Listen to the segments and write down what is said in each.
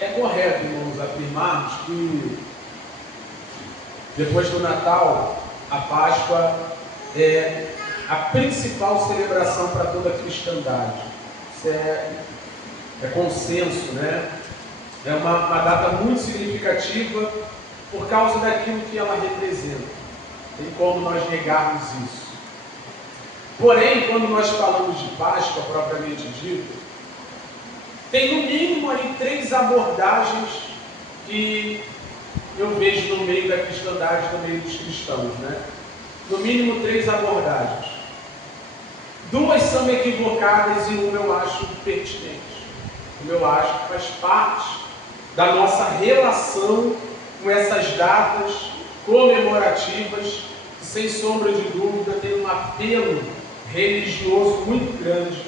É correto, irmãos, afirmarmos que depois do Natal, a Páscoa é a principal celebração para toda a cristandade. Isso é consenso, né? É uma data muito significativa por causa daquilo que ela representa. Tem como nós negarmos isso. Porém, quando nós falamos de Páscoa propriamente dito, tem no mínimo aí 3 abordagens que eu vejo no meio da cristandade, no meio dos cristãos, né? No mínimo 3 abordagens. 2 são equivocadas e uma eu acho pertinente. Uma eu acho que faz parte da nossa relação com essas datas comemorativas que, sem sombra de dúvida, tem um apelo religioso muito grande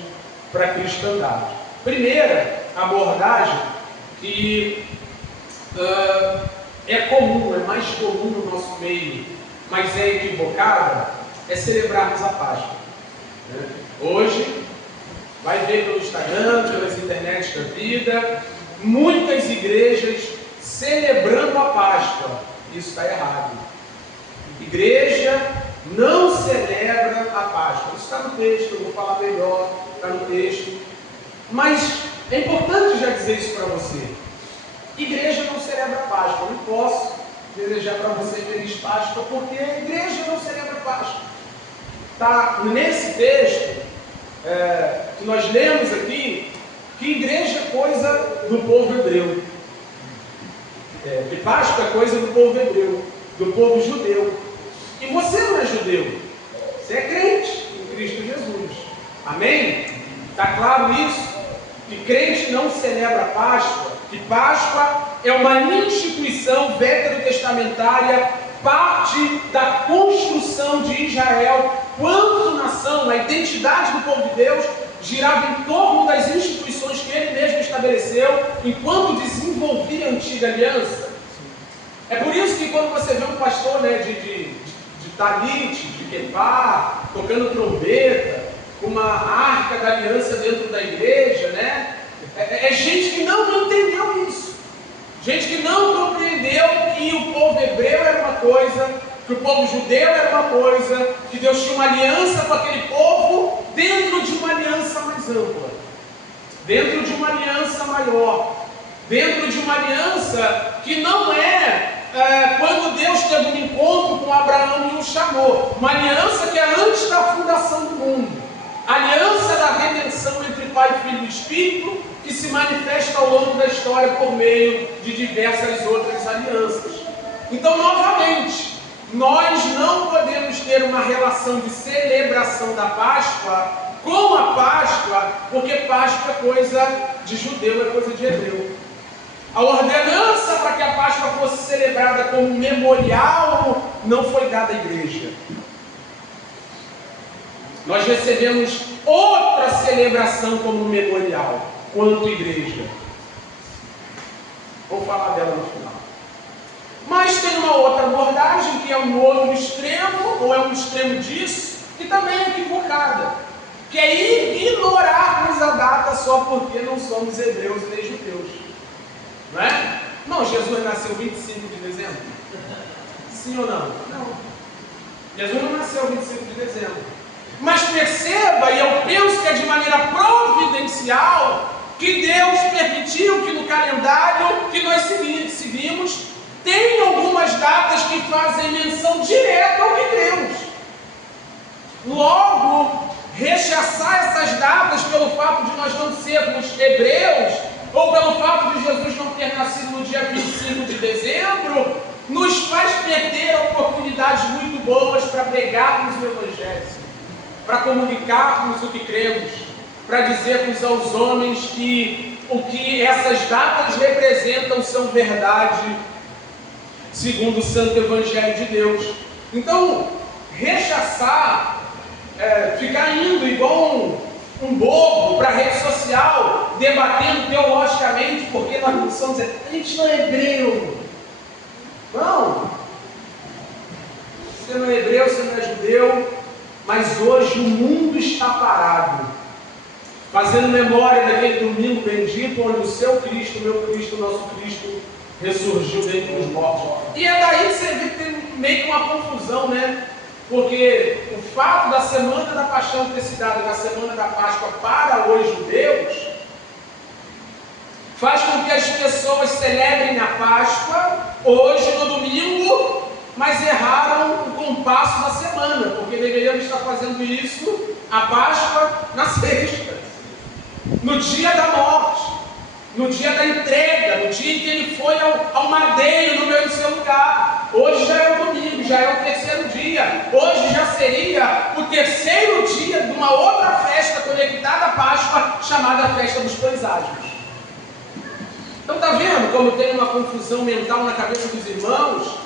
para a cristandade. Primeira abordagem que é comum, é mais comum no nosso meio, mas é equivocada, é celebrarmos a Páscoa. Né? Hoje, vai ver pelo Instagram, pelas internets da vida, muitas igrejas celebrando a Páscoa. Isso está errado. Igreja não celebra a Páscoa. Isso está no texto, eu vou falar melhor, está no texto. Mas é importante já dizer isso para você. Igreja não celebra a Páscoa. Eu não posso desejar para você feliz Páscoa, porque a igreja não celebra a Páscoa. Está nesse texto que nós lemos aqui, que igreja é coisa do povo hebreu. Que Páscoa é coisa do povo hebreu, do povo judeu. E você não é judeu, você é crente em Cristo Jesus. Amém? Está claro isso? Que crente não celebra Páscoa, que Páscoa é uma instituição veterotestamentária, parte da construção de Israel, quanto nação, a identidade do povo de Deus girava em torno das instituições que ele mesmo estabeleceu, enquanto desenvolvia a antiga aliança. É por isso que quando você vê um pastor, né, de talit, de quepá, tocando trombeta, com uma arca da aliança dentro da igreja, né? É gente que não entendeu isso. Gente que não compreendeu que o povo hebreu era uma coisa, que o povo judeu era uma coisa, que Deus tinha uma aliança com aquele povo dentro de uma aliança mais ampla, dentro de uma aliança maior, dentro de uma aliança que não quando Deus teve um encontro com Abraão e o chamou, uma aliança que é antes da fundação do mundo. Aliança da redenção entre Pai, Filho e Espírito, que se manifesta ao longo da história por meio de diversas outras alianças. Então, novamente, nós não podemos ter uma relação de celebração da Páscoa com a Páscoa, porque Páscoa é coisa de judeu, é coisa de hebreu. A ordenança para que a Páscoa fosse celebrada como memorial não foi dada à igreja. Nós recebemos outra celebração como memorial, quanto igreja. Vou falar dela no final. Mas tem uma outra abordagem, que é um outro extremo, ou é um extremo disso, que também é equivocada, que é ignorarmos a data só porque não somos hebreus nem judeus. Não é? Não, Jesus nasceu 25 de dezembro? Sim ou não? Não. Jesus não nasceu 25 de dezembro. Mas perceba, e eu penso que é de maneira providencial, que Deus permitiu que no calendário que nós seguimos, tem algumas datas que fazem menção direta ao que cremos. Logo, rechaçar essas datas pelo fato de nós não sermos hebreus, ou pelo fato de Jesus não ter nascido no dia 25 de dezembro, nos faz perder oportunidades muito boas para pregarmos o Evangelho, para comunicarmos o que cremos, para dizermos aos homens que o que essas datas representam são verdade, segundo o Santo Evangelho de Deus. Então, rechaçar, ficar indo igual um bobo para a rede social, debatendo teologicamente, porque nós não somos, a gente não é hebreu. Não. Você não é hebreu, você não é judeu, mas hoje o mundo está parado. fazendo memória daquele domingo bendito, onde o seu Cristo, o meu Cristo, o nosso Cristo, ressurgiu dentre os mortos. E é daí que você vê que tem meio que uma confusão, né? Porque o fato da semana da paixão ter se dado na semana da Páscoa para os judeus, faz com que as pessoas celebrem a Páscoa hoje, no domingo, mas erraram o compasso da semana, porque deveríamos estar fazendo isso, a Páscoa, na sexta, no dia da morte, no dia da entrega, no dia em que ele foi ao madeiro no meu e seu lugar. Hoje já é o domingo, já é o terceiro dia. Hoje já seria o terceiro dia de uma outra festa conectada à Páscoa, chamada Festa dos Pães Asmos. Então está vendo como tem uma confusão mental na cabeça dos irmãos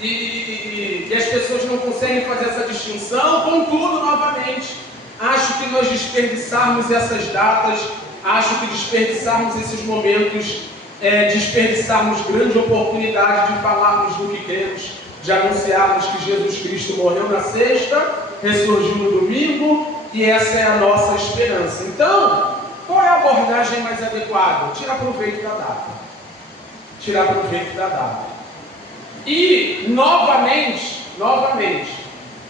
e as pessoas não conseguem fazer essa distinção? Contudo, novamente, acho que nós desperdiçarmos essas datas, acho que desperdiçarmos esses momentos, desperdiçarmos grande oportunidade de falarmos do que queremos, de anunciarmos que Jesus Cristo morreu na sexta, ressurgiu no domingo, e essa é a nossa esperança. Então, qual é a abordagem mais adequada? Tirar proveito da data. Tirar proveito da data. E, novamente,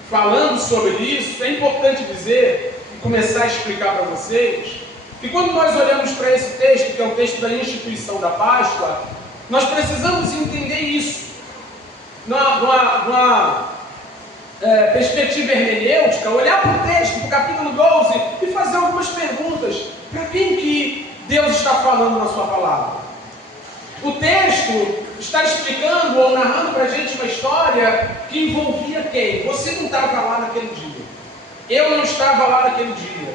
falando sobre isso, é importante dizer e começar a explicar para vocês que quando nós olhamos para esse texto, que é o texto da instituição da Páscoa, nós precisamos entender isso numa perspectiva hermenêutica, olhar para o texto, para o capítulo 12 e fazer algumas perguntas. Para quem que Deus está falando na sua palavra? O texto está explicando ou narrando para a gente uma história que envolvia quem? Você não estava lá naquele dia. Eu não estava lá naquele dia.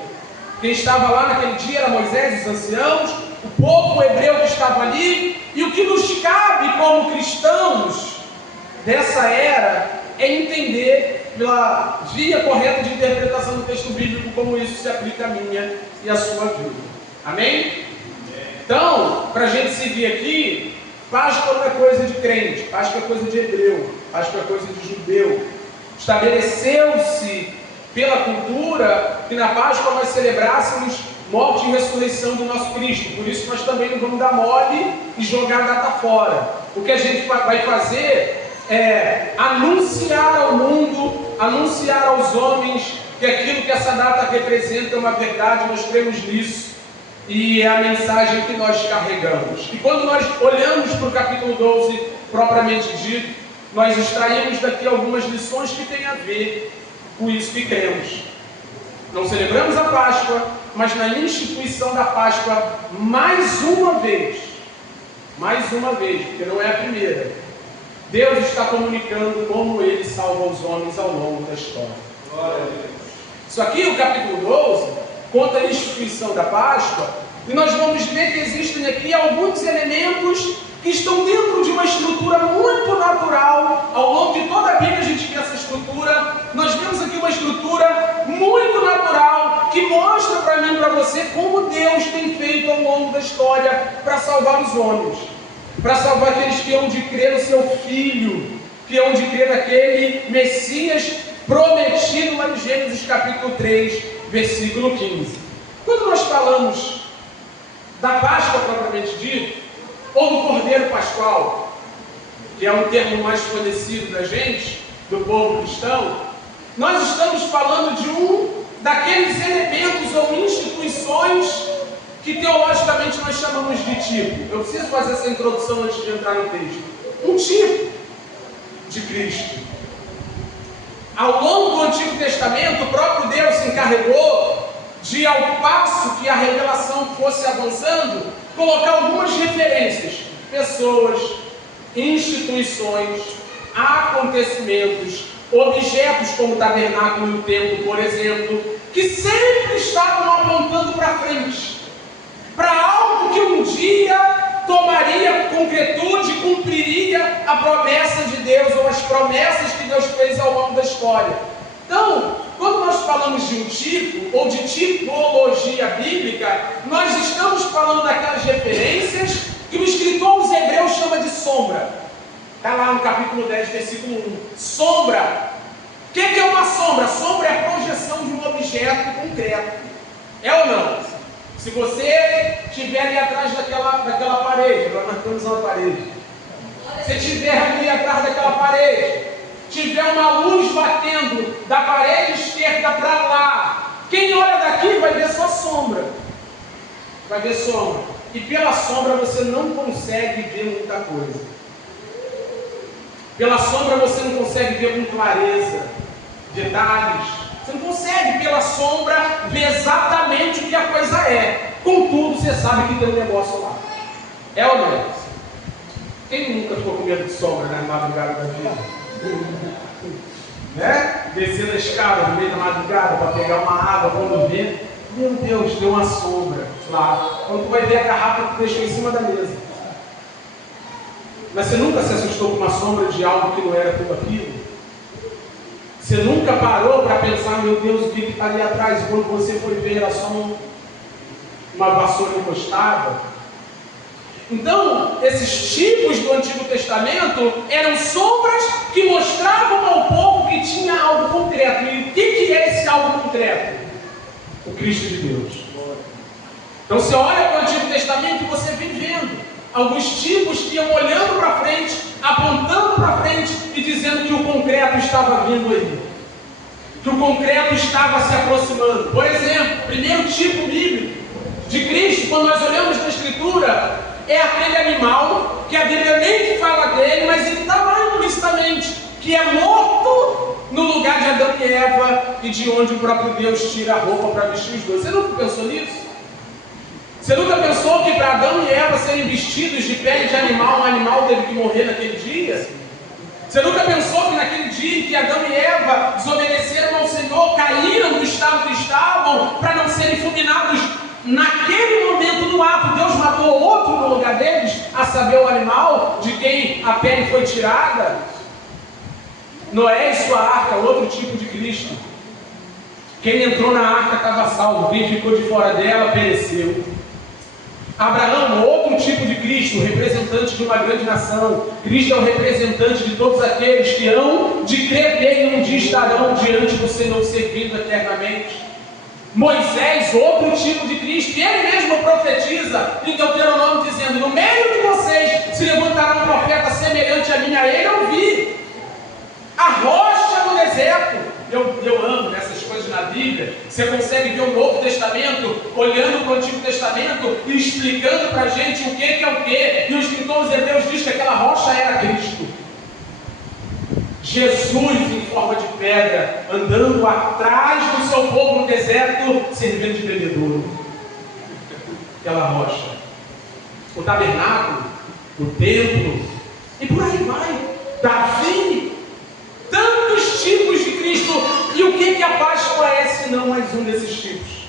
Quem estava lá naquele dia era Moisés, os anciãos, o povo hebreu que estava ali. E o que nos cabe como cristãos dessa era é entender pela via correta de interpretação do texto bíblico como isso se aplica à minha e à sua vida. Amém? Então, para a gente seguir aqui, Páscoa não é coisa de crente, Páscoa é coisa de hebreu, Páscoa é coisa de judeu. Estabeleceu-se pela cultura que na Páscoa nós celebrássemos morte e ressurreição do nosso Cristo. Por isso nós também não vamos dar mole e jogar a data fora. O que a gente vai fazer é anunciar ao mundo, anunciar aos homens que aquilo que essa data representa é uma verdade, nós cremos nisso. E é a mensagem que nós carregamos. E quando nós olhamos para o capítulo 12, propriamente dito, nós extraímos daqui algumas lições que têm a ver com isso que cremos. Não celebramos a Páscoa, mas na instituição da Páscoa, mais uma vez, porque não é a primeira, Deus está comunicando como Ele salva os homens ao longo da história. Glória a Deus. Isso aqui, o capítulo 12, conta a instituição da Páscoa, e nós vamos ver que existem aqui alguns elementos que estão dentro de uma estrutura muito natural. Ao longo de toda a Bíblia a gente vê essa estrutura. Nós vemos aqui uma estrutura muito natural que mostra para mim e para você como Deus tem feito ao longo da história para salvar os homens, para salvar aqueles que hão de crer no seu Filho, que hão de crer naquele Messias prometido lá em Gênesis capítulo 3, versículo 15. Quando nós falamos da Páscoa propriamente dito, ou do Cordeiro Pascual, que é um termo mais conhecido da gente, do povo cristão, nós estamos falando de um daqueles elementos ou instituições que teologicamente nós chamamos de tipo. Eu preciso fazer essa introdução antes de entrar no texto. Um tipo de Cristo. Ao longo do Antigo Testamento, o próprio Deus se encarregou de, ao passo que a revelação fosse avançando, colocar algumas referências, pessoas, instituições, acontecimentos, objetos como o tabernáculo e o templo, por exemplo, que sempre estavam apontando para frente, para algo que um dia tomaria concretude e cumpriria a promessa de Deus, ou as promessas que Deus fez ao longo da história. Então, quando nós falamos de um tipo, ou de tipologia bíblica, nós estamos falando daquelas referências que o escritor aos Hebreus chama de sombra. Está lá no capítulo 10, versículo 1. Sombra. O que é uma sombra? Sombra é a projeção de um objeto concreto. É ou não? Se você estiver ali atrás daquela parede, agora nós estamos uma parede. Se estiver ali atrás daquela parede, tiver uma luz batendo da parede esquerda para lá, quem olha daqui vai ver só sombra. Vai ver sombra. E pela sombra você não consegue ver muita coisa. Pela sombra você não consegue ver com clareza detalhes. Você não consegue, pela sombra, ver exatamente o que a coisa é. Contudo, você sabe que tem um negócio lá. É ou não é? Quem nunca ficou com medo de sombra na madrugada da vida? Né? Descendo a escada no meio da madrugada para pegar uma água, quando vê, meu Deus, tem uma sombra lá. Quando tu vai ver a garrafa que tu deixou em cima da mesa. Mas você nunca se assustou com uma sombra de algo que não era tudo aquilo? Você nunca parou para pensar, meu Deus, o que está ali atrás? E quando você foi ver, era só uma vassoura encostada. Então, esses tipos do Antigo Testamento eram sombras que mostravam ao povo que tinha algo concreto. E o que é esse algo concreto? O Cristo de Deus. Então você olha para o Antigo Testamento e você vem vendo alguns tipos que iam olhando para frente, apontando para frente e dizendo que o concreto estava vindo aí. Que o concreto estava se aproximando. Por exemplo, o primeiro tipo bíblico de Cristo, quando nós olhamos na Escritura, é aquele animal que a Bíblia nem fala dele, mas ele está lá implicitamente, que é morto no lugar de Adão e Eva e de onde o próprio Deus tira a roupa para vestir os dois. Você nunca pensou nisso? Você nunca pensou que para Adão e Eva serem vestidos de pele de animal, um animal teve que morrer naquele dia? Você nunca pensou que naquele dia em que Adão e Eva desobedeceram ao Senhor, caíram do estado que estavam, para não serem fulminados naquele momento no ato, Deus matou outro no lugar deles, a saber, o animal de quem a pele foi tirada? Noé e sua arca, outro tipo de Cristo. Quem entrou na arca estava salvo, quem ficou de fora dela pereceu. Abraão, outro tipo de Cristo, representante de uma grande nação. Cristo é o representante de todos aqueles que hão de crer nele, um dia estarão diante do Senhor servindo eternamente. Moisés, outro tipo de Cristo, e ele mesmo profetiza em Deuteronômio dizendo: no meio de vocês se levantará um profeta semelhante a mim, a ele eu vi. A rocha no deserto. Eu amo essas coisas na Bíblia. Você consegue ver o Novo Testamento olhando para o Antigo Testamento e explicando para a gente o que é o que. E o escritor dos Hebreus diz que aquela rocha era Cristo. Jesus em forma de pedra, andando atrás do seu povo no deserto, servindo de bebedouro. Aquela rocha. O tabernáculo, o templo, e por aí vai. Davi. Tantos tipos de Cristo. E o que a Páscoa é senão mais um desses tipos?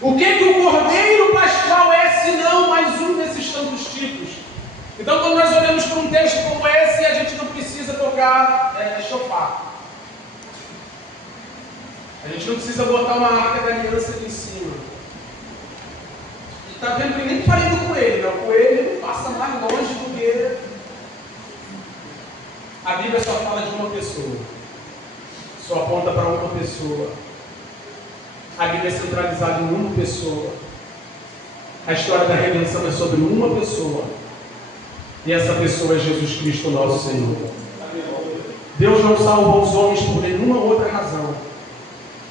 O que o Cordeiro Pascual é senão mais um desses tantos tipos? Então, quando nós olhamos para um texto como esse, a gente não precisa tocar chofar. A gente não precisa botar uma arca da aliança ali em cima. Está vendo que eu nem falei do coelho, né? O coelho passa mais longe do que... A Bíblia só fala de uma pessoa. Só aponta para uma pessoa. A Bíblia é centralizada em uma pessoa. A história da redenção é sobre uma pessoa. E essa pessoa é Jesus Cristo, nosso Senhor. Deus não salva os homens por nenhuma outra razão,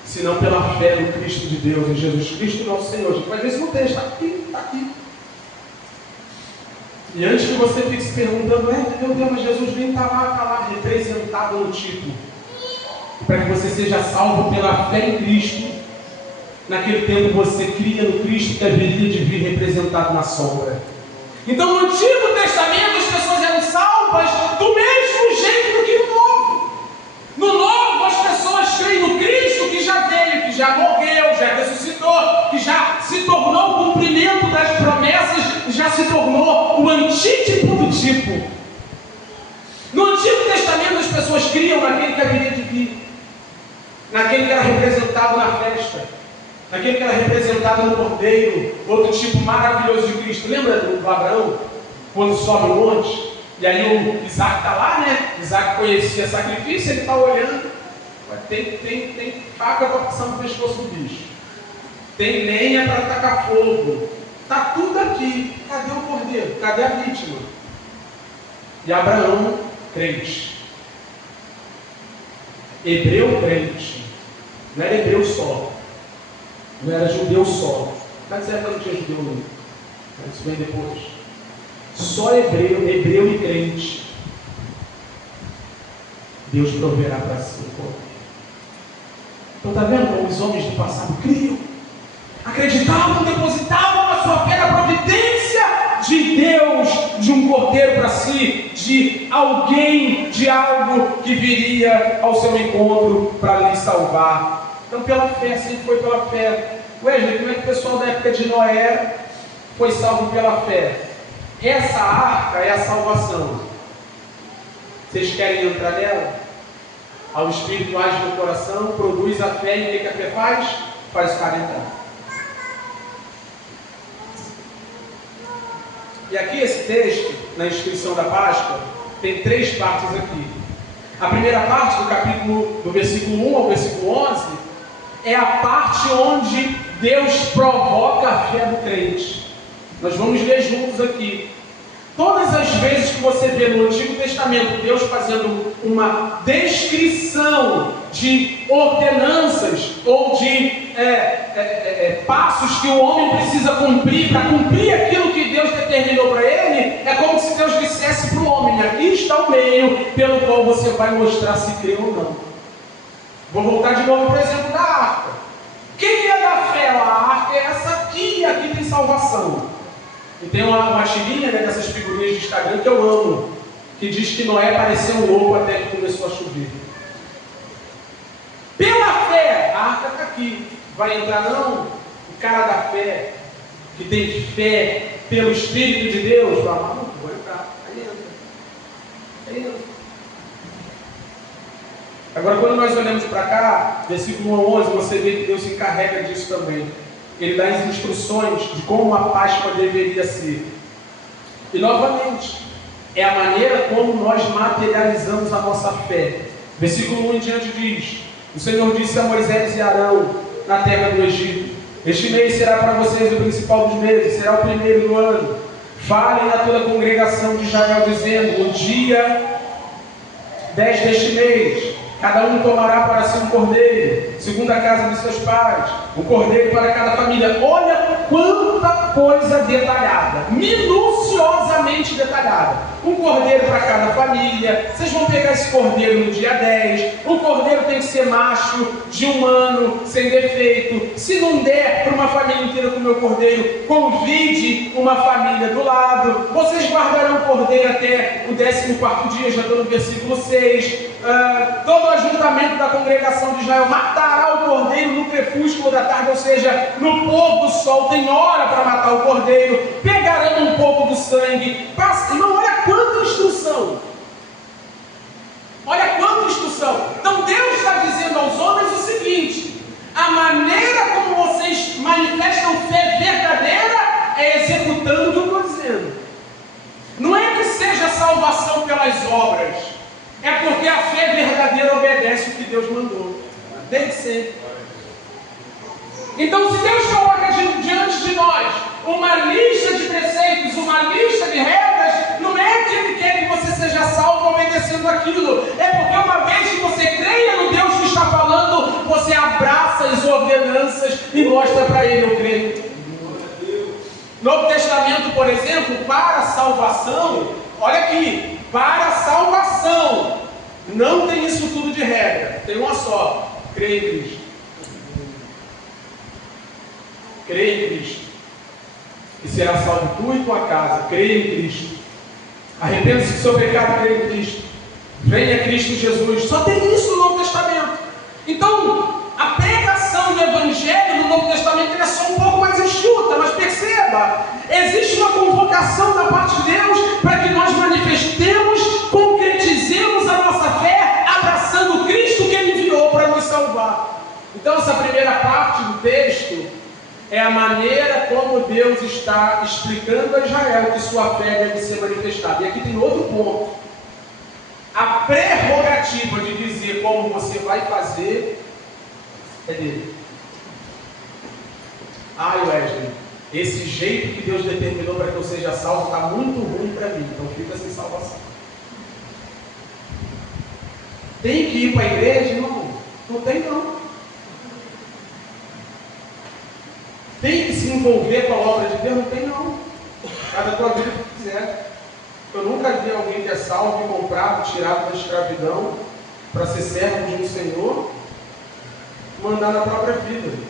senão pela fé no Cristo de Deus, em Jesus Cristo, nosso Senhor. A gente vai ver isso no texto, está aqui, está aqui. E antes que você fique se perguntando, meu Deus, mas Jesus nem está lá representado no título. Para que você seja salvo pela fé em Cristo, naquele tempo você cria no Cristo que haveria de vir representado na sombra. Então no Antigo Testamento as pessoas eram salvas do mesmo jeito do que no Novo. No Novo as pessoas creem no Cristo que já veio, que já morreu, já ressuscitou, que já se tornou o cumprimento das promessas, já se tornou o antítipo do tipo. No Antigo Testamento as pessoas criam naquele que haveria de vir, naquele que era representado na festa, naquele que era representado no Cordeiro, outro tipo maravilhoso de Cristo. Lembra do Abraão, quando sobe o monte, e aí o Isaac está lá, né? Isaac conhecia sacrifício, ele está olhando, tem faca para passar no pescoço do bicho. tem lenha para tacar fogo, está tudo aqui. Cadê o cordeiro? Cadê a vítima? E Abraão, crente. Hebreu crente. Não era hebreu só. Não era judeu só. Mas época não tinha judeu não. Isso vem depois. Só hebreu e crente. Deus proverá para si. Então está vendo como os homens do passado criam? Acreditavam, depositavam a sua fé na providência de Deus, de um cordeiro para si, de alguém, de algo que viria ao seu encontro para lhe salvar. Então pela fé, sempre foi pela fé. Veja, como é que o pessoal da época de Noé foi salvo pela fé? Essa arca é a salvação. Vocês querem entrar nela? Ao Espírito age no coração, produz a fé, e o que a fé faz? Faz o cara entrar. E aqui esse texto, na inscrição da Páscoa, tem 3 partes aqui. A primeira parte do capítulo, do versículo 1 ao versículo 11, é a parte onde Deus provoca a fé do crente. Nós vamos ler juntos aqui. Todas as vezes que você vê no Antigo Testamento Deus fazendo uma descrição de ordenanças ou de passos que o homem precisa cumprir para cumprir aquilo que Deus determinou para ele, é como se Deus dissesse para o homem: aqui está o meio pelo qual você vai mostrar se crê ou não. Vou voltar de novo para o exemplo da arca. Quem é da fé? A arca é essa aqui, e aqui tem salvação. E tem uma tirinha, né, dessas figurinhas de Instagram que eu amo, que diz que Noé pareceu um louco até que começou a chover. Pela fé, a arca está aqui. Vai entrar não? O cara da fé, que tem fé pelo Espírito de Deus, vai lá, não, vou entrar. Aí entra. Aí entra. Agora, quando nós olhamos para cá, versículo 1 a 11, você vê que Deus se encarrega disso também. Ele dá as instruções de como a Páscoa deveria ser. E novamente, é a maneira como nós materializamos a nossa fé. Versículo 1 em diante diz: o Senhor disse a Moisés e Arão na terra do Egito: este mês será para vocês o principal dos meses, será o primeiro do ano. Falem a toda a congregação de Israel, dizendo: no dia 10 deste mês, cada um tomará para si um cordeiro, segundo a casa de seus pais, um cordeiro para cada família. Olha quanta coisa detalhada, minuciosamente detalhada. Um cordeiro para cada família. Vocês vão pegar esse cordeiro no dia 10. O cordeiro tem que ser macho, de 1 ano, sem defeito. Se não der para uma família inteira comer o cordeiro, convide uma família do lado. Vocês guardarão o cordeiro até o 14º dia, já estou no versículo 6. Todo o ajuntamento da congregação de Israel matará o cordeiro no crepúsculo da tarde, ou seja, no pôr do sol. Tem hora para matar o cordeiro. Pegarão um pouco do sangue. Irmão, olha quanta instrução. Olha quanta instrução. Então Deus está dizendo aos homens o seguinte: a maneira como vocês manifestam fé verdadeira é executando o que eu estou dizendo. Não é que seja salvação pelas obras, é porque a fé verdadeira obedece o que Deus mandou, desde sempre. Então, se Deus coloca diante de nós uma lista de preceitos, uma lista de regras, não é que Ele quer que você seja salvo obedecendo aquilo, é porque uma vez que você creia no Deus que está falando, você abraça as ordenanças e mostra para Ele: eu creio. Novo Testamento, por exemplo, para a salvação, olha aqui, para a salvação, não tem isso tudo de regra, tem uma só: creia em Cristo. Creia em Cristo, e será salvo tu e tua casa. Creia em Cristo. Arrependa-se do seu pecado, creia em Cristo. Venha a Cristo Jesus. Só tem isso no Novo Testamento. Então, a pregação do Evangelho no Novo Testamento é só um pouco mais enxuta, mas perceba, existe uma convocação da parte de Deus para que nós manifestemos, concretizemos a nossa fé, abraçando Cristo que Ele enviou para nos salvar. Então, essa primeira parte do texto é a maneira como Deus está explicando a Israel que sua fé deve ser manifestada. E aqui tem outro ponto. A prerrogativa de dizer como você vai fazer é dele. Ai, Wesley, esse jeito que Deus determinou para que eu seja salvo está muito ruim para mim, então fica sem salvação. Tem que ir para a igreja? Não tem não. Tem que se envolver com a obra de Deus? Não tem não. Cada tua vida que quiser. Eu nunca vi alguém que é salvo e comprado, tirado da escravidão, para ser servo de um Senhor, mandar na própria vida.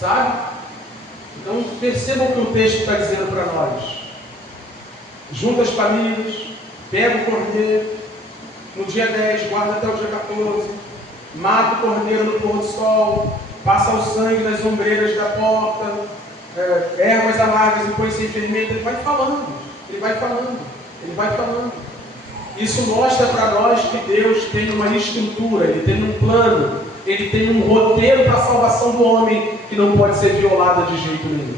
Sabe? Então percebam o que o texto está dizendo para nós. Junta as famílias, pega o cordeiro, no dia 10, guarda até o dia 14, mata o cordeiro no pôr do sol, passa o sangue nas ombreiras da porta, ervas amargas e põe sem fermento. Ele vai falando, ele vai falando, ele vai falando. Isso mostra para nós que Deus tem uma estrutura, Ele tem um plano, Ele tem um roteiro para a salvação do homem que não pode ser violada de jeito nenhum.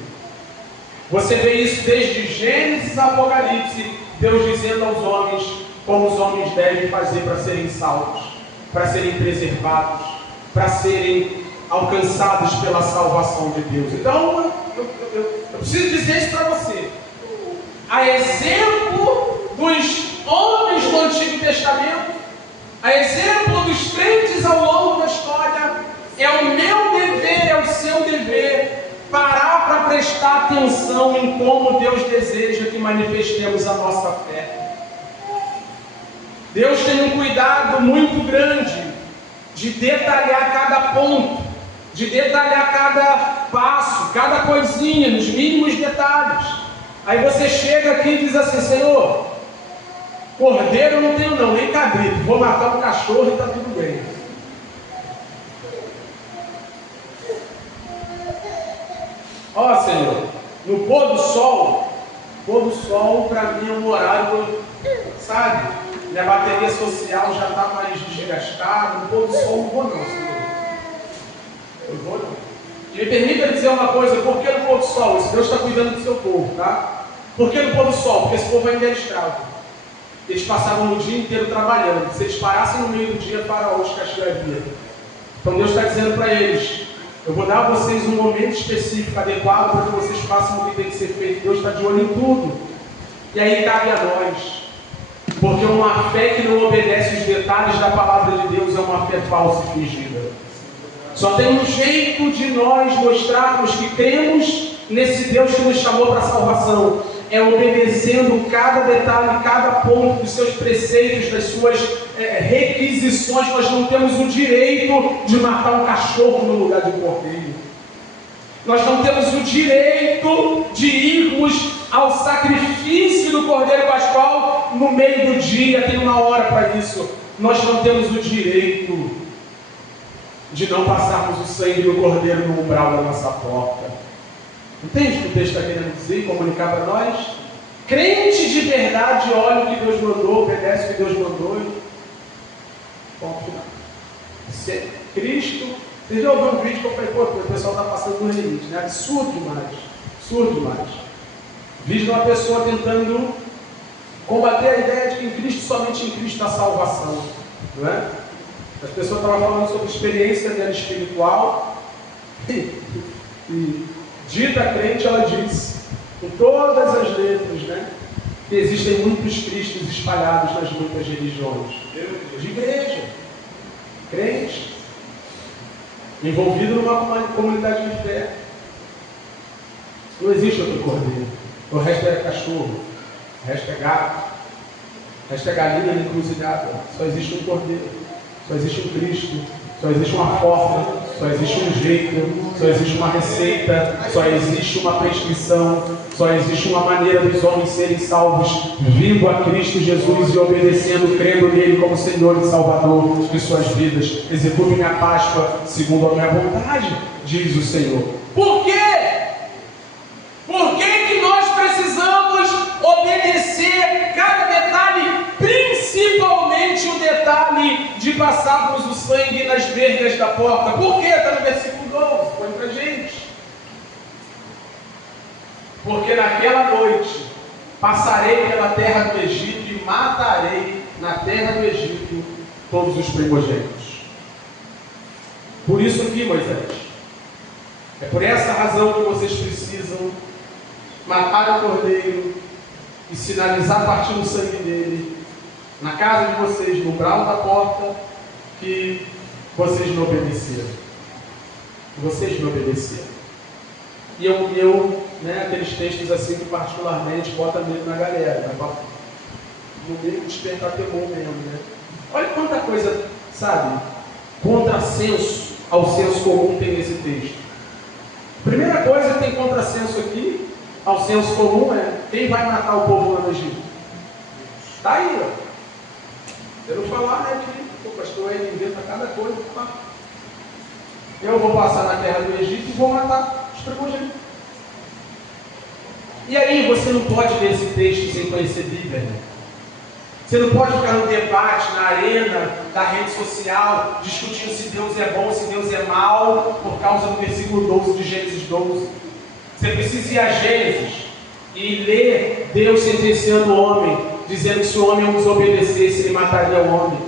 Você vê isso desde Gênesis a Apocalipse, Deus dizendo aos homens como os homens devem fazer para serem salvos, para serem preservados, para serem alcançados pela salvação de Deus. Então, eu preciso dizer isso para você. A exemplo dos homens do Antigo Testamento, a exemplo dos crentes ao longo da história, é o meu dever, é o seu dever, parar para prestar atenção em como Deus deseja que manifestemos a nossa fé. Deus tem um cuidado muito grande de detalhar cada ponto, de detalhar cada passo, cada coisinha, nos mínimos detalhes. Aí você chega aqui e diz assim: Senhor, cordeiro eu não tenho não, nem cabrito, vou matar um cachorro e está tudo bem. Ó Senhor, no pôr do sol para mim é um horário, sabe? Minha bateria social já está mais desgastada, no pôr do sol não vou não, Senhor. Eu vou não. Me permita dizer uma coisa: por que no pôr do sol? Esse Deus está cuidando do seu povo, tá? Por que no pôr do sol? Porque esse povo ainda é escravo. Eles passavam o dia inteiro trabalhando. Se eles parassem no meio do dia, Faraó os castigaria. Então Deus está dizendo para eles: eu vou dar a vocês um momento específico, adequado, para que vocês façam o que tem que ser feito. Deus está de olho em tudo. E aí cabe a nós. Porque uma fé que não obedece os detalhes da palavra de Deus é uma fé falsa e fingida. Só tem um jeito de nós mostrarmos que cremos nesse Deus que nos chamou para a salvação. É obedecendo cada detalhe, cada ponto dos seus preceitos, das suas requisições. Nós não temos o direito de matar um cachorro no lugar de um cordeiro. Nós não temos o direito de irmos ao sacrifício do Cordeiro Pascual no meio do dia, tem uma hora para isso. Nós não temos o direito de não passarmos o sangue do Cordeiro no umbral da nossa porta. Entende o que o texto está querendo dizer e comunicar para nós? Crente de verdade olha o que Deus mandou, obedece o que Deus mandou e ponto final. Se é Cristo. Vocês já ouviram um vídeo que eu falei: pô, o pessoal está passando do limite, né? Absurdo demais. Absurdo demais. Vídeo de uma pessoa tentando combater a ideia de que em Cristo, somente em Cristo, há salvação. Não é? As pessoas estavam falando sobre a experiência dela espiritual e dita crente, ela disse, com todas as letras, né, que existem muitos cristos espalhados nas muitas religiões. De igreja, crente, envolvido numa comunidade de fé. Não existe outro cordeiro. O resto é cachorro, o resto é gato, o resto é galinha na encruzilhada. Só existe um cordeiro, só existe um Cristo, só existe uma forma, só existe um jeito, só existe uma receita, só existe uma prescrição, só existe uma maneira dos homens serem salvos, vindo a Cristo Jesus e obedecendo, crendo nele como Senhor e Salvador de suas vidas. Execute minha Páscoa segundo a minha vontade, diz o Senhor. Por quê? Por que nós precisamos obedecer cada detalhe, principalmente o detalhe de passarmos o sangue nas vergas da porta? Por quê? Está no versículo 12, põe para a gente. Porque naquela noite passarei pela terra do Egito e matarei na terra do Egito todos os primogênitos. Por isso aqui, Moisés, É por essa razão que vocês precisam matar o cordeiro e sinalizar partindo o sangue dele na casa de vocês, no umbral da porta, que vocês me obedeceram. Vocês me obedeceram. E eu aqueles textos assim que particularmente bota medo na galera, no meio despertar temor mesmo, né? Olha quanta coisa, sabe, contrassenso ao senso comum tem nesse texto. Primeira coisa que tem contrassenso aqui ao senso comum é: quem vai matar o povo lá no Egito? Está aí, ó. Eu não falar, né, que o pastor aí inventa cada coisa. Tá? Eu vou passar na terra do Egito e vou matar os primogênitos. E aí você não pode ler esse texto sem conhecer Bíblia, né? Você não pode ficar no debate, na arena da rede social, discutindo se Deus é bom, se Deus é mau, por causa do versículo 12 de Gênesis 12. Você precisa ir a Gênesis e ler Deus sentenciando o homem, dizendo que se o homem não desobedecesse, ele mataria o homem.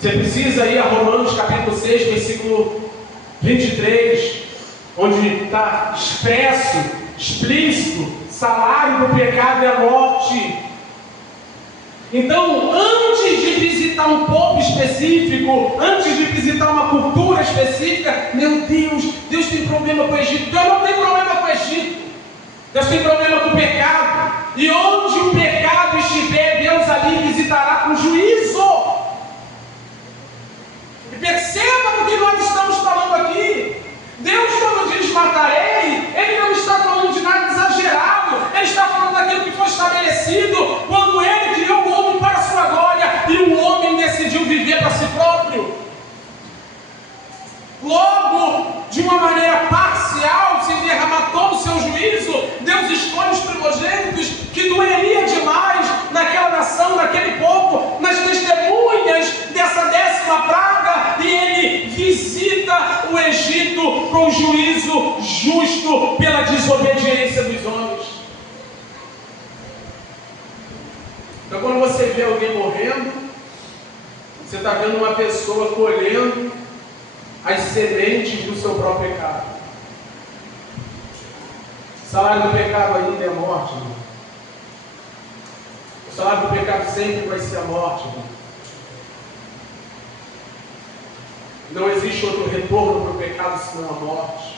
Você precisa ir a Romanos capítulo 6, versículo 23, onde está explícito, salário do pecado é a morte. Então, antes de visitar um povo específico, antes de visitar uma cultura específica, meu Deus, Deus tem problema com o Egito. Deus não tem problema com o Egito. Deus tem problema com o pecado. E onde o pecado estiver, Deus ali visitará com juízo. E perceba o que nós estamos falando aqui. Deus, quando diz matarei, Ele não está falando de nada exagerado. Ele está falando daquilo que foi estabelecido quando Ele criou o homem para a sua glória e o homem decidiu viver para si próprio. Logo, de uma maneira parcial, sem derramar todo o seu juízo, Deus escolhe os primogênitos que doeria demais naquela nação, naquele povo, nas testemunhas dessa 10ª praga, e Ele visita o Egito com juízo justo pela desobediência dos homens. Então, quando você vê alguém morrendo, você está vendo uma pessoa colhendo as sementes do seu próprio pecado. O salário do pecado ainda é a morte, irmão. O salário do pecado sempre vai ser a morte, irmão. Não existe outro retorno para o pecado senão a morte.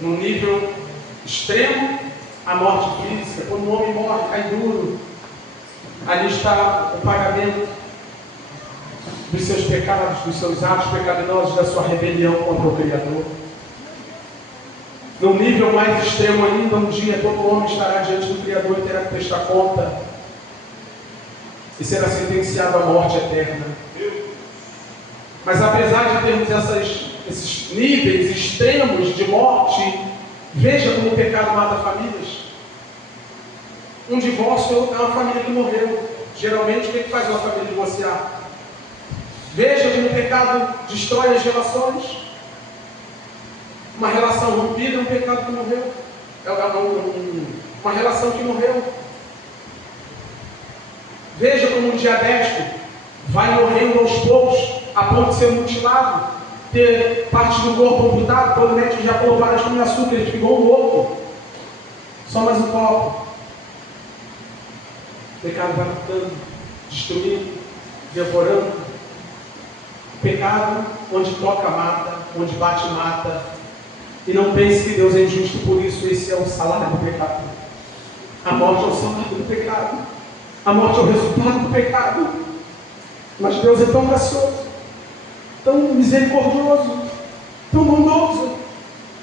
No nível extremo, a morte física. Quando o homem morre, cai duro. Ali está o pagamento dos seus pecados, dos seus atos pecaminosos, da sua rebelião contra o Criador. No nível mais extremo ainda, um dia todo homem estará diante do Criador e terá que prestar conta e será sentenciado à morte eterna. Mas apesar de termos esses níveis extremos de morte, veja como o pecado mata famílias. Um divórcio é uma família que morreu. Geralmente, o que faz uma família divorciar? Veja como o pecado destrói as relações. Uma relação rompida é um pecado que morreu. É uma relação que morreu. Veja como um diabético vai morrendo aos poucos, a ponto de ser mutilado, ter parte do corpo amputado. Quando o médico já falou para de comer açúcar, ele ficou louco. Só mais um copo. O pecado vai matando, destruindo, devorando. Pecado, onde toca mata, onde bate mata. E não pense que Deus é injusto por isso. Esse é o salário do pecado. A morte é o salário do pecado. A morte é o resultado do pecado. Mas Deus é tão gracioso, tão misericordioso, tão bondoso,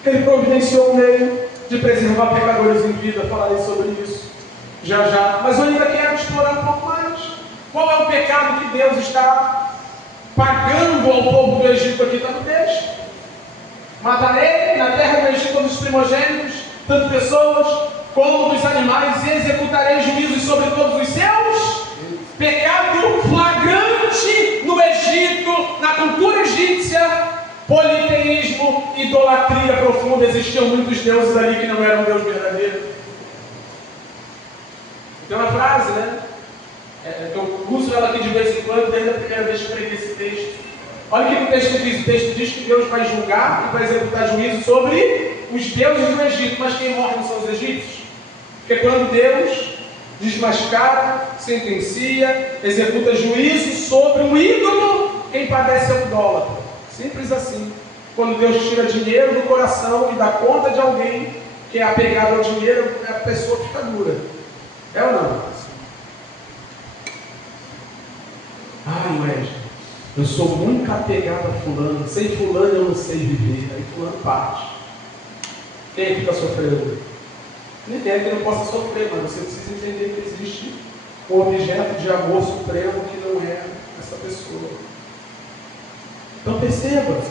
que Ele providenciou um meio de preservar pecadores em vida. Falarei sobre isso já. Mas eu ainda quero explorar um pouco mais. Qual é o pecado que Deus está pagando ao povo do Egito aqui? Está no texto. Matarei na terra do Egito dos primogênitos, tanto pessoas como dos animais, e executarei juízos sobre todos os seus. Pecado flagrante no Egito, na cultura egípcia, politeísmo, idolatria profunda. Existiam muitos deuses ali que não eram Deus verdadeiro. Tem uma frase, né? Eu uso ela aqui de vez em quando, desde a primeira vez que preguei esse texto. Olha o que o texto diz. O texto diz que Deus vai julgar e vai executar juízo sobre os deuses do Egito. Mas quem morre não são os egípcios? Porque quando Deus desmascara, sentencia, executa juízo sobre um ídolo, quem padece é o idólatra. Simples assim. Quando Deus tira dinheiro do coração e dá conta de alguém que é apegado ao dinheiro, a pessoa fica dura. É ou não? Ai, Wesley, eu sou muito apegado a fulano. Sem fulano eu não sei viver. Aí fulano parte. Quem é que fica sofrendo? Ninguém é que não possa sofrer, mas você precisa entender que existe um objeto de amor supremo que não é essa pessoa. Então perceba,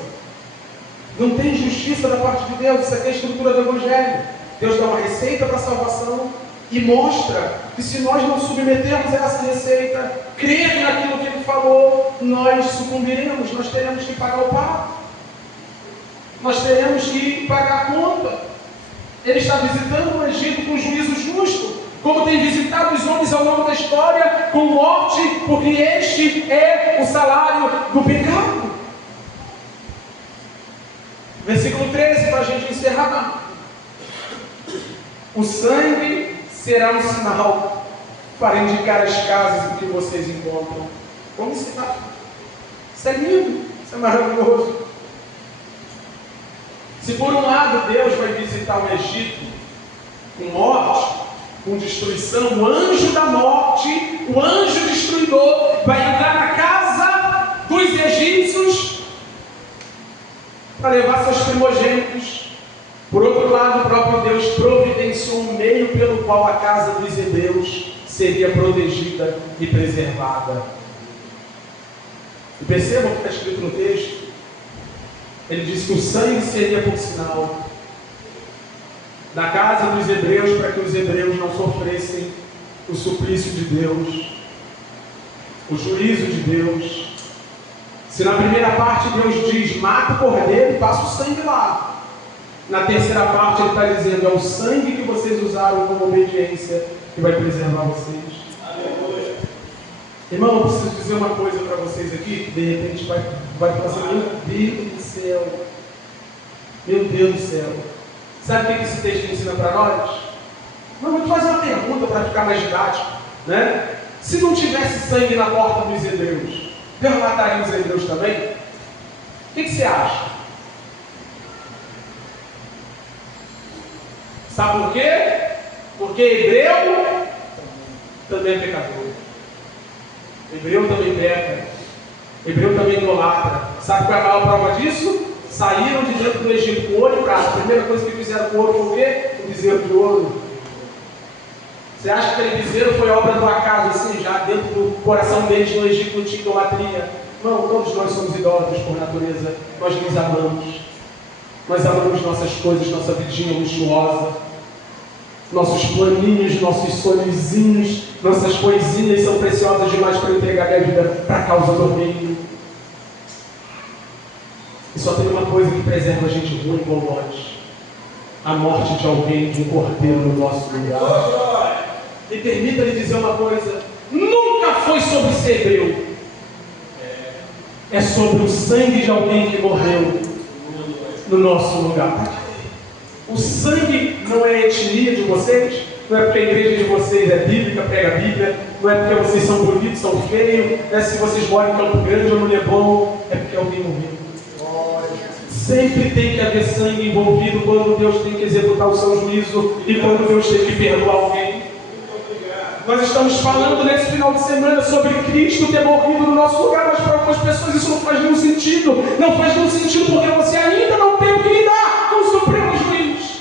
não tem justiça da parte de Deus. Isso aqui é a estrutura do Evangelho. Deus dá uma receita para a salvação e mostra que se nós não submetermos a essa receita, crer naquilo que Ele falou, nós sucumbiremos, nós teremos que pagar o pato, nós teremos que pagar a conta. Ele está visitando o Egito com juízo justo, como tem visitado os homens ao longo da história, com morte, porque este é o salário do pecado. Versículo 13, para a gente encerrar. O sangue será um sinal para indicar as casas em que vocês encontram. Como ensinar? Isso é lindo, isso é maravilhoso. Se por um lado Deus vai visitar o Egito com morte, com destruição, o anjo da morte, o anjo destruidor, vai entrar na casa dos egípcios para levar seus primogênitos. Por outro lado, o próprio Deus providenciou um meio pelo qual a casa dos hebreus seria protegida e preservada. E percebam o que está escrito no texto. Ele diz que o sangue seria por sinal na casa dos hebreus, para que os hebreus não sofressem o suplício de Deus, o juízo de Deus. Se na primeira parte Deus diz, mata o cordeiro e passa o sangue lá, na terceira parte Ele está dizendo, é o sangue que vocês usaram como obediência que vai preservar vocês. Aleluia. Irmão, eu preciso dizer uma coisa para vocês aqui, que de repente vai falar assim, meu Deus do céu, meu Deus do céu. Sabe o que esse texto ensina para nós? Vamos fazer uma pergunta para ficar mais didático, né? Se não tivesse sangue na porta dos hebreus, Deus mataria os hebreus também? O que você acha? Sabe por quê? Porque hebreu também é pecador. Hebreu também peca. Hebreu também idolatra. Sabe qual é a maior prova disso? Saíram de dentro do Egito com ouro e prata. A primeira coisa que fizeram com ouro foi o quê? O bezerro de ouro. Você acha que aquele bezerro foi obra do acaso, assim, já dentro do coração deles no Egito não tinha idolatria? Não, todos nós somos idólatras por natureza. Nós nos amamos. Nós amamos nossas coisas, nossa vidinha luxuosa, nossos planinhos, nossos sonhozinhos, nossas coisinhas são preciosas demais para entregar a vida para a causa do reino. E só tem uma coisa que preserva a gente ruim igual nós: a morte de alguém, de um cordeiro no nosso lugar. E permita-lhe dizer uma coisa: nunca foi sobre ser hebreu, é sobre o sangue de alguém que morreu no nosso lugar. O sangue não é a etnia de vocês, não é porque a igreja de vocês é bíblica, prega a Bíblia, não é porque vocês são bonitos, são feios, não é se vocês moram em Campo Grande ou no Leblon, é porque alguém morreu. Sempre tem que haver sangue envolvido quando Deus tem que executar o seu juízo e quando Deus tem que perdoar alguém. Nós estamos falando nesse final de semana sobre Cristo ter morrido no nosso lugar, mas para algumas pessoas isso não faz nenhum sentido. Não faz nenhum sentido porque você ainda não tem o que lidar com o Supremo Juiz.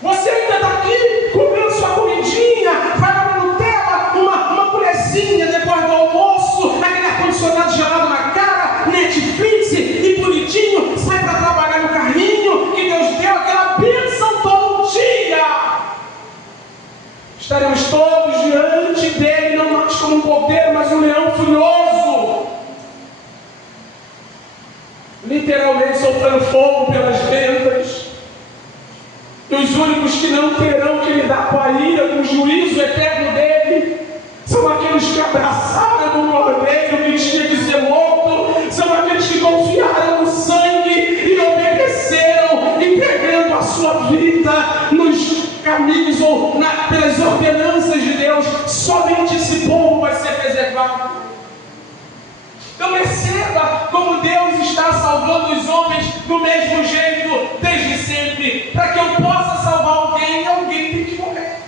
Você ainda está aqui comendo sua comidinha, vai lá na Nutella, uma colherzinha depois do almoço, aquele ar-condicionado gelado na cara, Netflix e bonitinho, sai para trabalhar no carrinho que Deus deu, aquela bênção todo dia. Estaremos todos diante dele, não mais como um cordeiro, mas um leão furioso, literalmente soltando fogo pelas ventas. E os únicos que não terão que lidar com a ira, com o juízo eterno dele, são aqueles que abraçaram o cordeiro que tinha que ser morto, são aqueles caminhos ou pelas ordenanças de Deus, somente esse povo vai ser preservado. Então perceba como Deus está salvando os homens do mesmo jeito, desde sempre. Para que eu possa salvar alguém tem que morrer.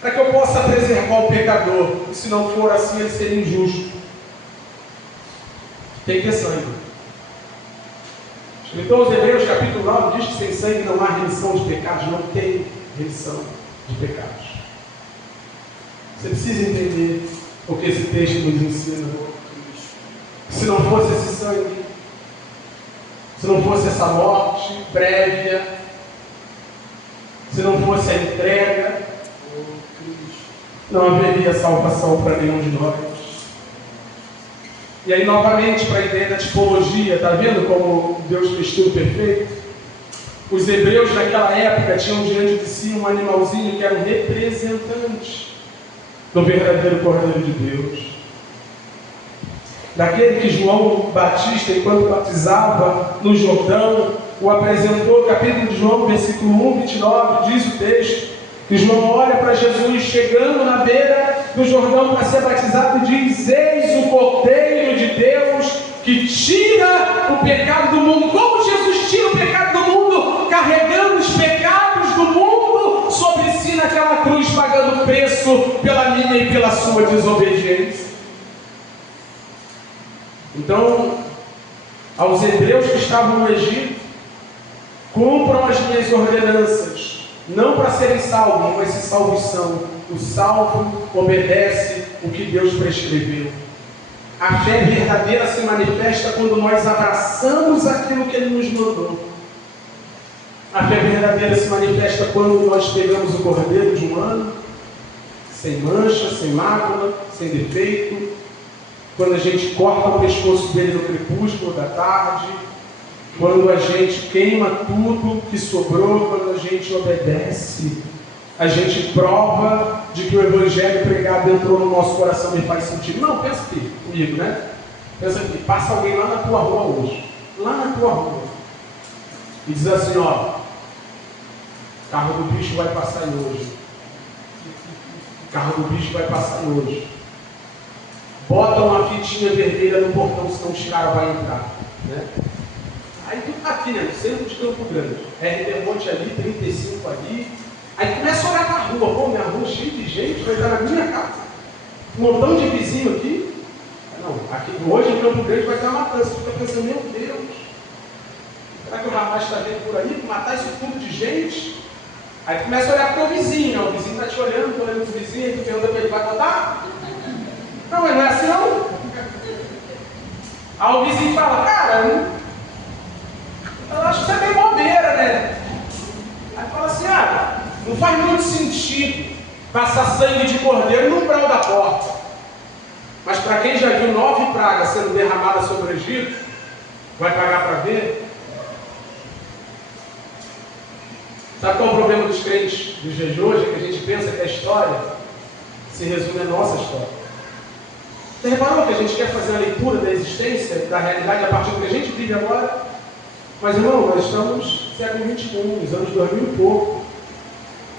Para que eu possa preservar o pecador. E se não for assim, ele seria injusto. Tem que ter sangue. O escritor aos Hebreus, capítulo 9, diz que sem sangue não há remissão de pecados. Não tem remissão de pecados. Você precisa entender o que esse texto nos ensina. Se não fosse esse sangue, se não fosse essa morte prévia, se não fosse a entrega, não haveria salvação para nenhum de nós. E aí, novamente, para a ideia da tipologia, está vendo como Deus fez tudo perfeito? Os hebreus naquela época tinham diante de si um animalzinho que era um representante do verdadeiro Cordeiro de Deus. Daquele que João Batista, enquanto batizava no Jordão, o apresentou, capítulo de João, versículo 1, 29, diz o texto, que João olha para Jesus chegando na beira do Jordão para ser batizado e diz: eis o Cordeiro de Deus que tira o pecado do mundo. Como Jesus tira o pecado do mundo? Carregando os pecados do mundo sobre si naquela cruz, pagando preço pela minha e pela sua desobediência. Então, aos hebreus que estavam no Egito, cumpram as minhas ordenanças, não para serem salvos, mas se salvos são. O salvo obedece o que Deus prescreveu. A fé verdadeira se manifesta quando nós abraçamos aquilo que Ele nos mandou. A fé verdadeira se manifesta quando nós pegamos o cordeiro de um ano, sem mancha, sem mácula, sem defeito, quando a gente corta o pescoço dele no crepúsculo da tarde, quando a gente queima tudo que sobrou, quando a gente obedece, a gente prova de que o Evangelho pregado entrou no nosso coração e faz sentido. Não, pensa aqui comigo, né? Pensa aqui, passa alguém lá na tua rua hoje, lá na tua rua, e diz assim: ó, carro do bicho vai passar hoje, carro do bicho vai passar hoje. Bota uma fitinha vermelha no portão, senão os caras vão entrar, né? Aí tu tá aqui, né, no centro de Campo Grande, RD Monte ali, 35 ali. Aí começa a olhar pra rua, pô, minha rua cheia de gente, vai estar na minha casa. Um montão de vizinho aqui. Não, aqui hoje em Campo Grande vai ter uma matança. Tu fica pensando: meu Deus, será que o rapaz está vindo por aí para matar isso tudo de gente? Aí tu começa a olhar pro teu vizinho, ó, o vizinho tá te olhando, tu olhando pro vizinho, e tu pergunta pra ele: vai botar? Não, mas não é assim não. Aí o vizinho fala: cara, eu acho que isso é meio bobeira, né? Aí fala assim: não faz muito sentido passar sangue de cordeiro no umbral da porta. Mas para quem já viu 9 pragas sendo derramadas sobre o Egito, vai pagar para ver? Sabe qual é o problema dos crentes dos dias de hoje? É que a gente pensa que a história se resume à nossa história. Você reparou que a gente quer fazer a leitura da existência, da realidade a partir do que a gente vive agora? Mas, irmão, nós estamos no século XXI, nos anos 2000 e pouco.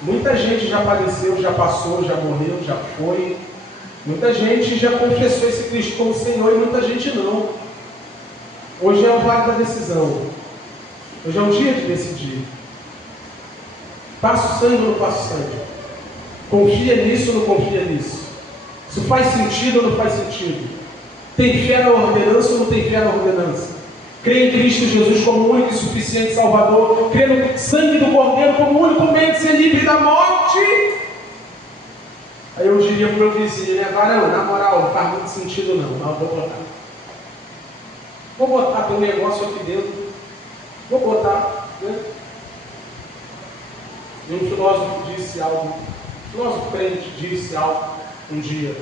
Muita gente já padeceu, já passou, já morreu, já foi. Muita gente já confessou esse Cristo como Senhor e muita gente não. Hoje é o vale da decisão. Hoje é o dia de decidir. Passa o sangue ou não passa o sangue? Confia nisso ou não confia nisso? Isso faz sentido ou não faz sentido? Tem fé na ordenança ou não tem fé na ordenança? Crê em Cristo Jesus como o único e suficiente Salvador? Crê no sangue do Cordeiro como o único meio de ser livre da morte? Aí eu diria para o meu vizinho, né? Varão, na moral, não faz muito sentido não, mas eu vou botar. Vou botar teu negócio aqui dentro. Vou botar, né? E um filósofo disse algo, um filósofo crente disse algo um dia: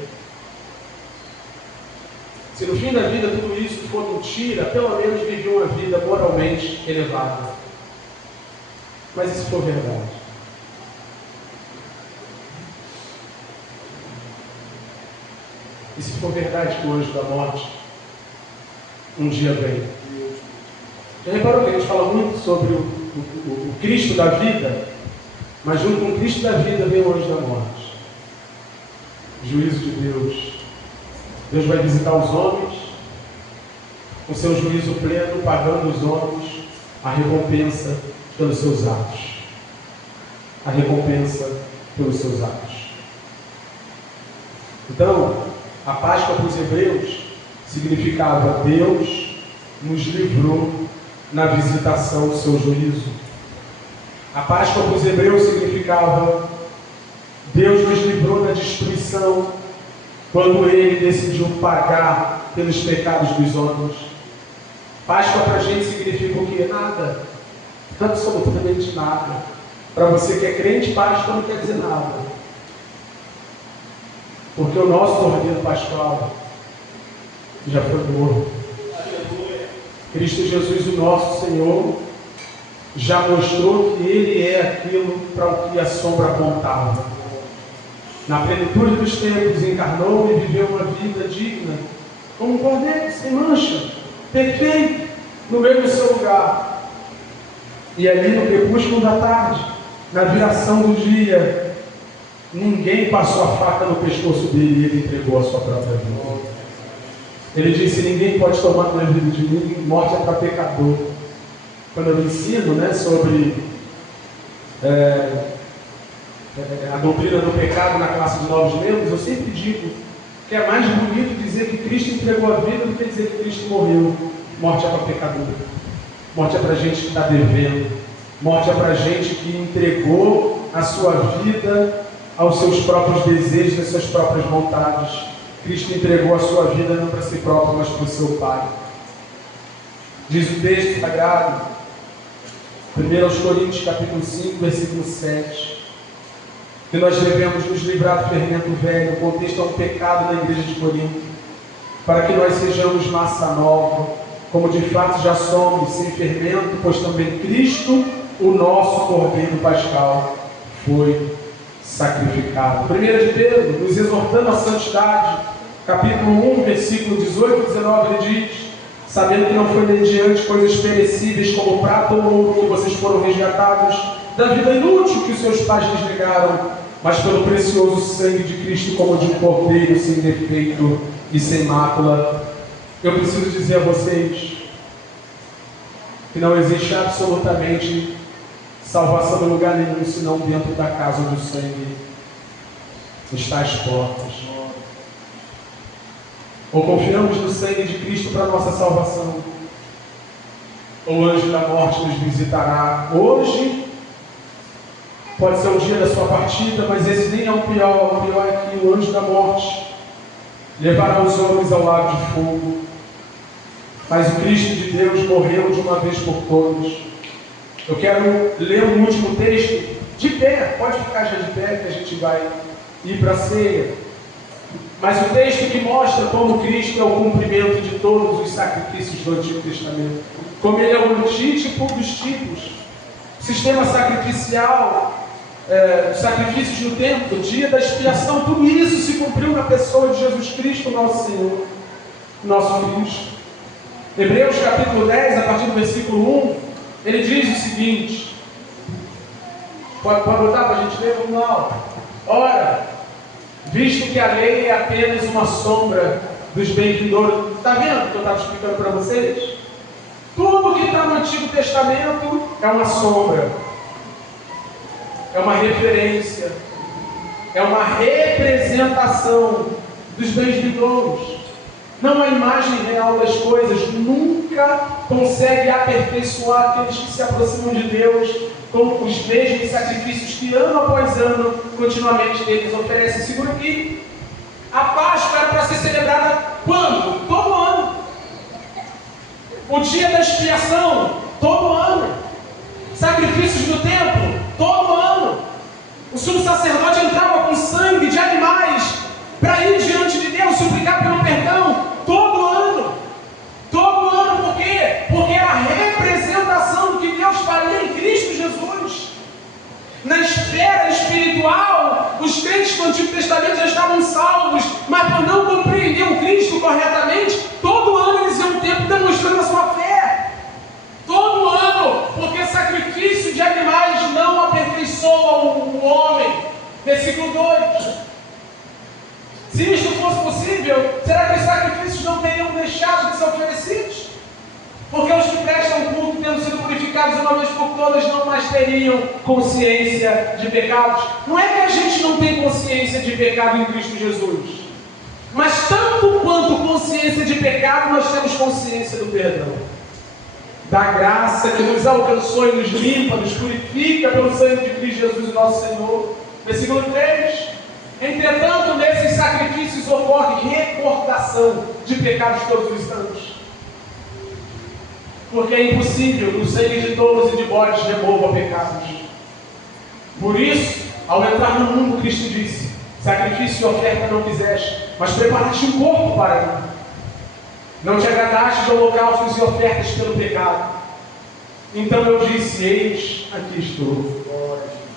se no fim da vida tudo isso for mentira, pelo menos vive uma vida moralmente elevada. Mas e se for verdade? E se for verdade que o anjo da morte um dia vem? Já reparou que a gente fala muito sobre o Cristo da vida? Mas junto com Cristo da vida vem o anjo da morte. Juízo de Deus. Deus vai visitar os homens com seu juízo pleno, pagando os homens a recompensa pelos seus atos. A recompensa pelos seus atos. Então, a Páscoa para os hebreus significava Deus nos livrou na visitação do seu juízo. A Páscoa para os hebreus significava Deus nos livrou na destruição quando Ele decidiu pagar pelos pecados dos homens. Páscoa para a gente significa o quê? Nada. Absolutamente nada. Para você que é crente, Páscoa não quer dizer nada. Porque o nosso Cordeiro Pascual já foi morto. Cristo Jesus, o nosso Senhor, já mostrou que Ele é aquilo para o que a sombra apontava. Na plenitude dos tempos, encarnou e viveu uma vida digna, como um cordeiro, sem mancha, perfeito, no meio do seu lugar. E ali no crepúsculo da tarde, na viração do dia, ninguém passou a faca no pescoço dele e ele entregou a sua própria vida. Ele disse: ninguém pode tomar a vida de mim, morte é para pecador. Quando eu ensino sobre a doutrina do pecado na classe de novos membros, eu sempre digo que é mais bonito dizer que Cristo entregou a vida do que dizer que Cristo morreu. Morte é para pecador. Morte é para gente que está devendo. Morte é para gente que entregou a sua vida aos seus próprios desejos, às suas próprias vontades. Cristo entregou a sua vida não para si próprio, mas para o seu Pai. Diz o texto sagrado, 1 Coríntios capítulo 5, versículo 7, que nós devemos nos livrar do fermento velho. O contexto é um pecado na igreja de Corinto, para que nós sejamos massa nova, como de fato já somos, sem fermento, pois também Cristo, o nosso Cordeiro Pascal, foi sacrificado. 1 de Pedro, nos exortando à santidade, capítulo 1, versículo 18 e 19, ele diz: sabendo que não foi mediante coisas perecíveis como prata ou ouro que vocês foram resgatados da vida inútil que os seus pais lhes negaram, mas pelo precioso sangue de Cristo, como de um cordeiro sem defeito e sem mácula. Eu preciso dizer a vocês que não existe absolutamente salvação em lugar nenhum, senão dentro da casa do sangue. Está às portas. Ou confiamos no sangue de Cristo para a nossa salvação, ou o anjo da morte nos visitará. Hoje pode ser o dia da sua partida, mas esse nem é o pior. O pior é que o anjo da morte levará os homens ao lago de fogo. Mas o Cristo de Deus morreu de uma vez por todos. Eu quero ler um último texto de pé, pode ficar já de pé, que a gente vai ir para a ceia. Mas o texto que mostra como Cristo é o cumprimento de todos os sacrifícios do Antigo Testamento. Como Ele é o antítipo dos tipos. Sistema sacrificial, sacrifícios no templo, dia da expiação, tudo isso se cumpriu na pessoa de Jesus Cristo, nosso Senhor, nosso Cristo. Hebreus capítulo 10, a partir do versículo 1, ele diz o seguinte, pode botar para a gente ler? Vamos lá. Ora, visto que a lei é apenas uma sombra dos bens vindouros, está vendo o que eu estava explicando para vocês? Tudo que está no Antigo Testamento é uma sombra, é uma referência, é uma representação dos bens vindouros. Não a imagem real das coisas, nunca consegue aperfeiçoar aqueles que se aproximam de Deus com os mesmos sacrifícios que ano após ano, continuamente eles oferecem. Segura aqui, a Páscoa era para ser celebrada quando? Todo ano. O dia da expiação, todo ano. Sacrifícios do templo, todo ano. O sumo sacerdote entrava com sangue de animais para ir diante de Deus, suplicar pelo perdão, todo ano. Todo ano, por quê? Porque era a representação do que Deus faria em Cristo Jesus. Na esfera espiritual, os crentes do Antigo Testamento já estavam salvos, mas por não compreender o Cristo corretamente, todo ano eles iam um tempo demonstrando a sua fé. Todo ano, porque sacrifício de animais não aperfeiçoa justificados uma vez por todas, não mais teriam consciência de pecados. Não é que a gente não tem consciência de pecado em Cristo Jesus, mas tanto quanto consciência de pecado, nós temos consciência do perdão, da graça que nos alcançou e nos limpa, nos purifica pelo sangue de Cristo Jesus, nosso Senhor. Versículo 3: entretanto, nesses sacrifícios ocorre recordação de pecados todos os anos, porque é impossível que o sangue de touros e de bodes remova pecados. Por isso, ao entrar no mundo, Cristo disse: sacrifício e oferta não quiseste, mas preparaste um corpo para mim. Não te agradaste de holocaustos e ofertas pelo pecado. Então eu disse: eis, aqui estou.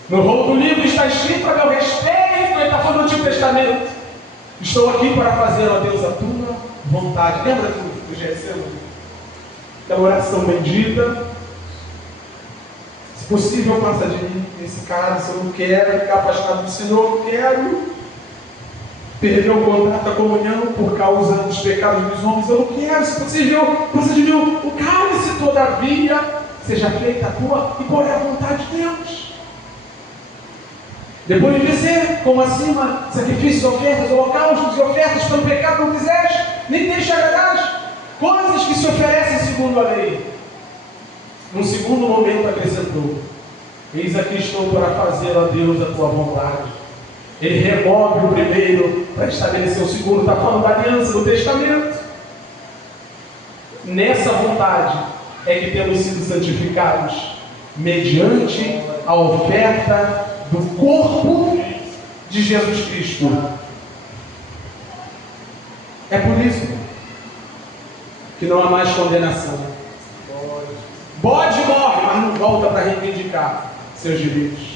No rolo do livro está escrito a meu respeito, ele está falando do Antigo Testamento: estou aqui para fazer, ó Deus, a tua vontade. Lembra do Getsemane? Aquela oração bendita: se possível, passa de mim esse cálice. Eu não quero ficar afastado do Senhor, eu quero perder o contato, a comunhão por causa dos pecados dos homens. Eu não quero, se possível, passa de mim o cálice. Todavia, seja feita a tua, e qual é a vontade de Deus? Depois de dizer, como acima, sacrifícios, ofertas, holocaustos e ofertas pelo pecado não quiseste, nem te agradaste, coisas que se oferecem segundo a lei. Num segundo momento acrescentou: eis aqui estou para fazer, ó Deus, a tua vontade. Ele remove o primeiro para estabelecer o segundo. Está falando da aliança, do testamento. Nessa vontade é que temos sido santificados, mediante a oferta do corpo de Jesus Cristo. É por isso que não há mais condenação. Bode morre, mas não volta para reivindicar seus direitos.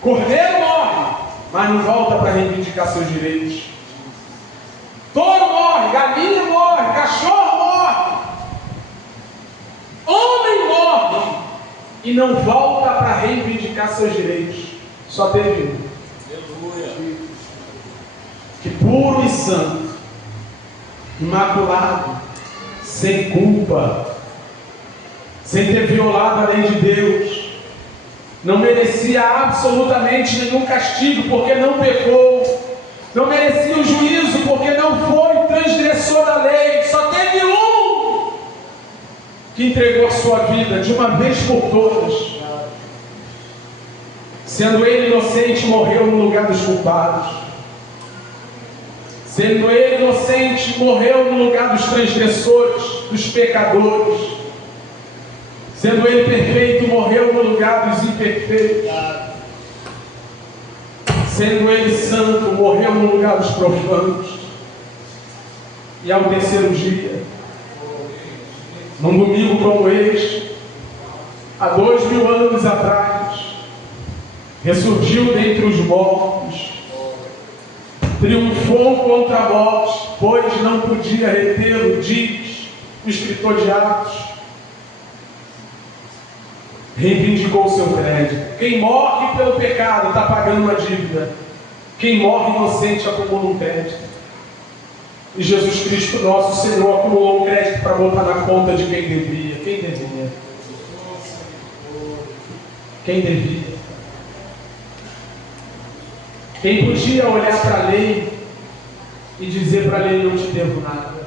Cordeiro morre, mas não volta para reivindicar seus direitos. Touro morre, galinha morre, cachorro morre, homem morre e não volta para reivindicar seus direitos. Só teve um. Aleluia. Que puro e santo, imaculado, sem culpa, sem ter violado a lei de Deus, não merecia absolutamente nenhum castigo porque não pecou, não merecia o juízo porque não foi transgressor da lei. Só teve um que entregou a sua vida de uma vez por todas. Sendo ele inocente, morreu no lugar dos culpados. Sendo ele inocente, morreu no lugar dos transgressores, dos pecadores. Sendo ele perfeito, morreu no lugar dos imperfeitos. Sendo ele santo, morreu no lugar dos profanos. E ao terceiro dia, num domingo como este, há 2000 anos atrás, ressurgiu dentre os mortos, triunfou contra a morte, pois não podia retê-lo, diz o escritor de Atos. Reivindicou o seu crédito. Quem morre pelo pecado está pagando uma dívida. Quem morre inocente acumula um crédito. E Jesus Cristo, nosso Senhor, acumulou um crédito para botar na conta de quem devia. Quem devia? Quem devia? Quem podia olhar para a lei e dizer para a lei: não te devo nada.